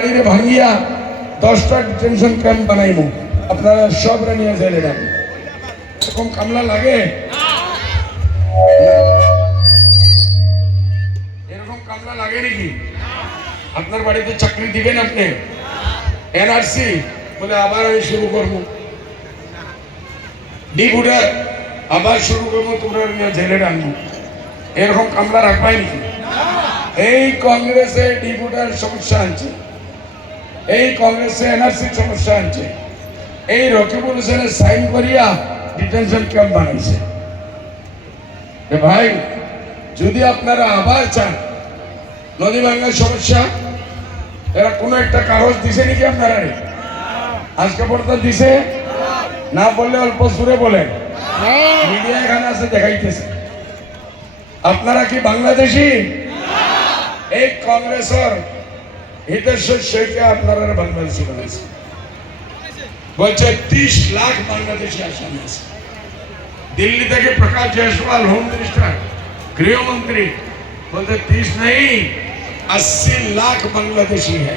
বাড়িতে ভাঙিয়া 10টা ডিটেনশন ক্যাম্প বানাইমু, আপনারা সব নিয়ে জেলে যান। এরকম কামলা লাগে? এরকম কামলা লাগে নাকি? আপনার বাড়িতে চাকরি দিবেন আপনি? এনআরসি বলে আবার আমি শুরু করবো, ডিপুটার আবার শুরু করবো, তোমরা নিয়ে জেলে রাখবো। এরকম কামলা রাখবাই নাকি? এই কংগ্রেসে ডিপুটার সমস্যা আনছে, এই কংগ্রেসে এনআরসির সমস্যা আনছে, এই রকিবুল হোসেনের সাইন করিয়া ডিটেনশন ক্যাম্প বানাইছে। ভাই, যদি আপনারা আবার চান নদী ভাঙ্গার সমস্যা, এরা কোনো একটা কাগজ দিছে নাকি আপনারা? আজকে পর্যন্ত দিছে না? বললে অল্প সুরে বলেন, মিডিয়া এখানে আছে দেখাইতেছে। আপনারা কি বাংলাদেশি? এই কংগ্রেসের হিতেশ্বর শেখকে আপনারা বাংলাদেশি বানাইছে, বলছে 30 লাখ বাংলাদেশি আসামি আছে। দিল্লি থেকে প্রকাশ জয়সওয়াল হোম মিনিস্টার, गृहमंत्री बोलते 30 नहीं 80 लाख बांग्लादेशी है।